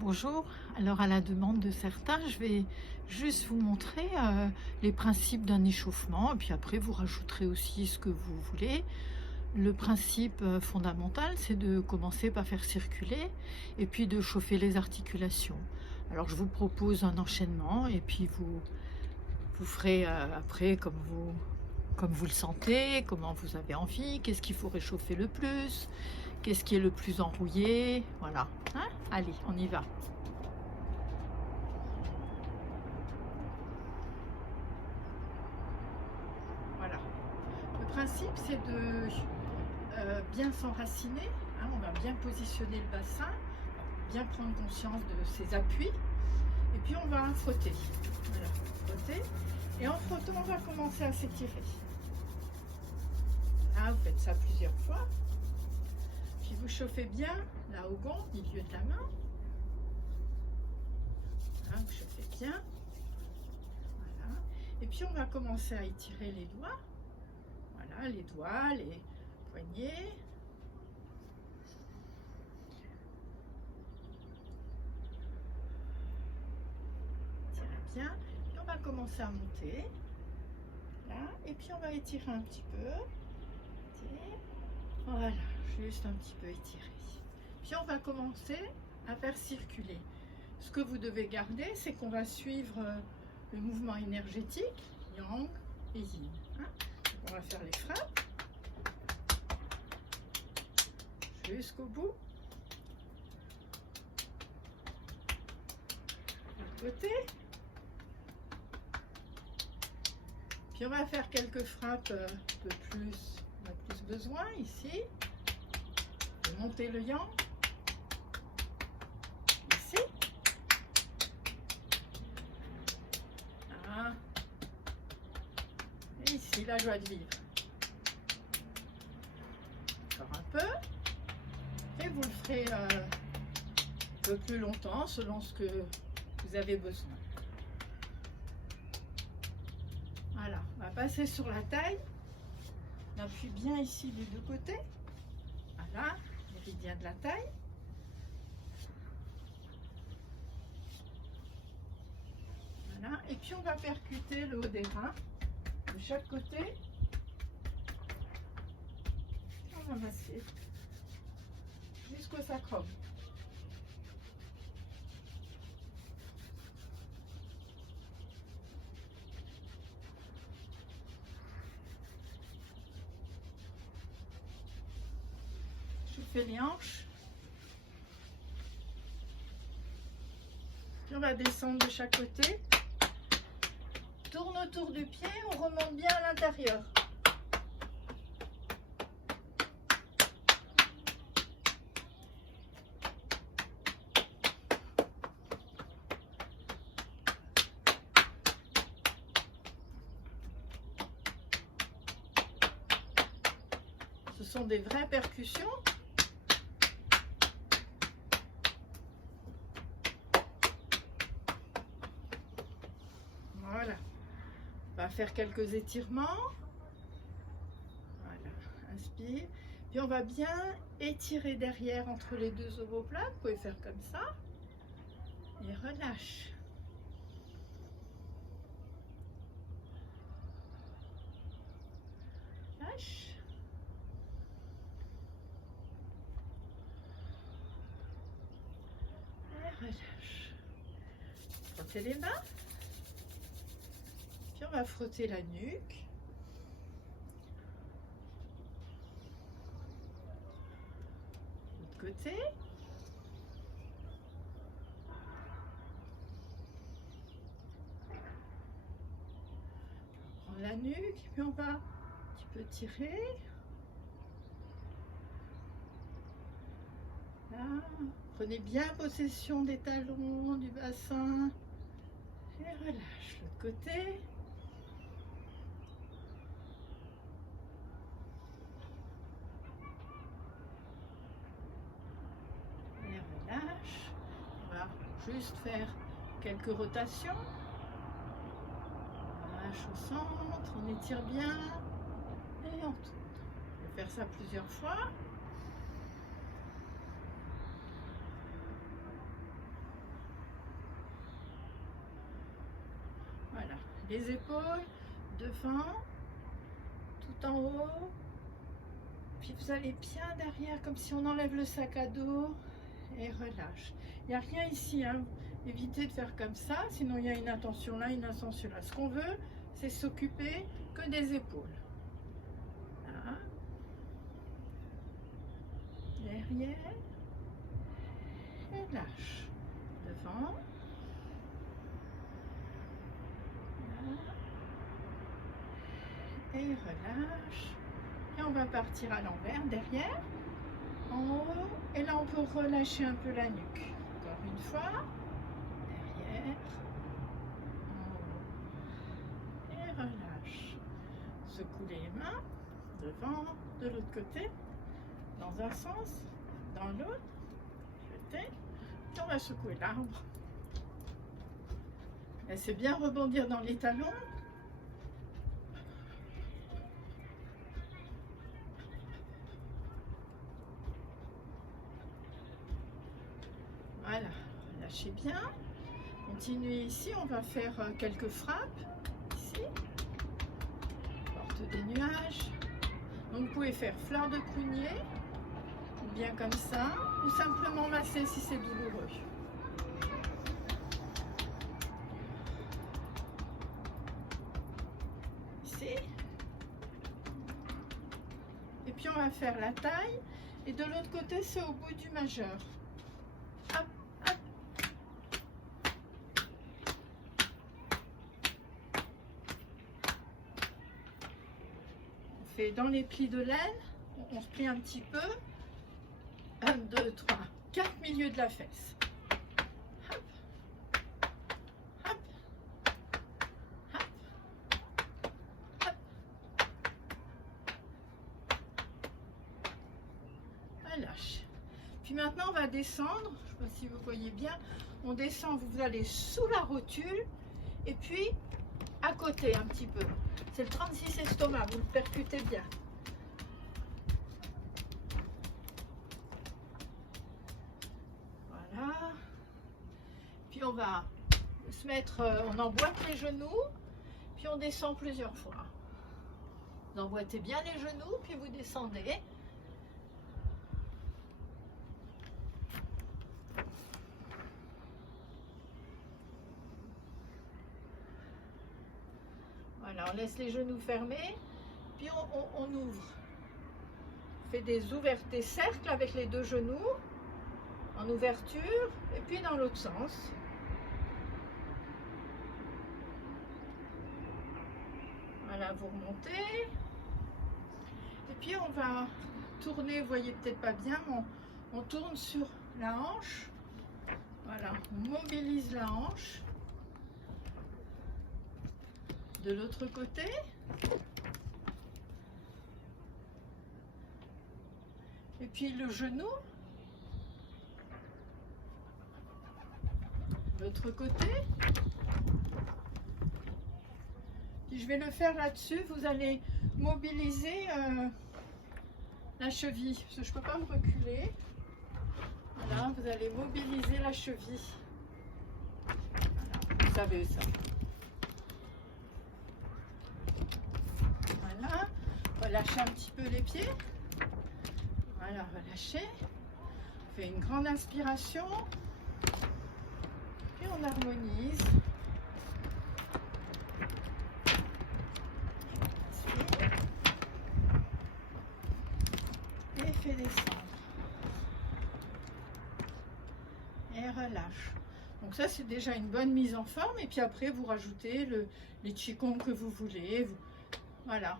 Bonjour, alors à la demande de certains, je vais juste vous montrer les principes d'un échauffement et puis après vous rajouterez aussi ce que vous voulez. Le principe fondamental, c'est de commencer par faire circuler et puis de chauffer les articulations. Alors je vous propose un enchaînement et puis vous ferez après comme vous le sentez, comment vous avez envie, qu'est-ce qu'il faut réchauffer le plus, qu'est-ce qui est le plus enrouillé, voilà. Hein, allez, on y va. Voilà. Le principe, c'est de bien s'enraciner. Hein, on va bien positionner le bassin, bien prendre conscience de ses appuis. Et puis, on va frotter. Voilà, frotter. Et en frottant, on va commencer à s'étirer. Là, vous faites ça plusieurs fois. Puis, vous chauffez bien là au gond, milieu de la main. Là, vous chauffez bien. Voilà. Et puis, on va commencer à étirer les doigts. Voilà, les doigts, les poignets. Bien. Puis on va commencer à monter là et puis on va étirer un petit peu. Voilà, juste un petit peu étiré. Puis on va commencer à faire circuler. Ce que vous devez garder, c'est qu'on va suivre le mouvement énergétique yang et yin. Hein. On va faire les frappes jusqu'au bout. De l'autre côté. Puis on va faire quelques frappes de plus, on a plus besoin ici, de monter le yang, ici, ah. Et ici la joie de vivre. Encore un peu, et vous le ferez un peu plus longtemps selon ce que vous avez besoin. Voilà, on va passer sur la taille. On appuie bien ici des deux côtés. Voilà, méridien de la taille. Voilà, et puis on va percuter le haut des reins de chaque côté. On va masser jusqu'au sacrum. Je fais les hanches. Puis on va descendre de chaque côté. Tourne autour du pied, on remonte bien à l'intérieur. Ce sont des vraies percussions. Voilà. On va faire quelques étirements. Voilà. Inspire. Puis on va bien étirer derrière entre les deux omoplates. Vous pouvez faire comme ça. Et relâche. Lâche. Relâche. Frottez les mains. Puis on va frotter la nuque. L'autre côté. On prend la nuque, puis on va un petit peu tirer. Là. Prenez bien possession des talons, du bassin. Et relâche l'autre côté. Et relâche. On va juste faire quelques rotations. Relâche au centre, on étire bien. Et on tourne. On va faire ça plusieurs fois. les épaules, devant, tout en haut. Puis vous allez bien derrière, comme si on enlève le sac à dos et relâche. Il n'y a rien ici, hein. Évitez de faire comme ça, sinon il y a une intention là, une intention là. Ce qu'on veut, c'est s'occuper que des épaules. Là. Derrière. Et lâche. Devant. Là. Et relâche. Et on va partir à l'envers, derrière, en haut. Et là, on peut relâcher un peu la nuque. Encore une fois. Derrière. En haut. Et relâche. Secoue les mains. Devant, de l'autre côté. Dans un sens. Dans l'autre. Jetez. Puis on va secouer l'arbre. Et c'est bien rebondir dans les talons. Voilà, lâchez bien. Continuez ici, on va faire quelques frappes. Ici. Porte des nuages. Donc vous pouvez faire fleur de prunier, ou bien comme ça, ou simplement masser si c'est douloureux. Ici. Et puis on va faire la taille. Et de l'autre côté, c'est au bout du majeur. Hop. Dans les plis de laine, on se plie un petit peu. 1, 2, 3, 4 milieux de la fesse. Hop, hop, hop, hop. Relâche. Puis maintenant, on va descendre. Je ne sais pas si vous voyez bien. On descend, vous allez sous la rotule. Et puis, à côté un petit peu. C'est le 36 estomac, vous le percutez bien. Voilà. Puis on va se mettre, on emboîte les genoux, puis on descend plusieurs fois. Vous emboîtez bien les genoux, puis vous descendez. Voilà, on laisse les genoux fermés, puis on ouvre. On fait des cercles avec les deux genoux, en ouverture, et puis dans l'autre sens. Voilà, vous remontez. Et puis on va tourner, vous voyez peut-être pas bien, on tourne sur la hanche. Voilà, on mobilise la hanche. De l'autre côté, et puis le genou, de l'autre côté, puis je vais le faire là-dessus. Vous allez mobiliser la cheville, parce que je ne peux pas me reculer. Voilà, vous allez mobiliser la cheville. Voilà, vous savez ça. Relâchez un petit peu les pieds. Voilà, relâchez. On fait une grande inspiration. Et on harmonise. Inspire. Et fait descendre. Et relâche. Donc ça, c'est déjà une bonne mise en forme. Et puis après, vous rajoutez les qigong que vous voulez. Voilà.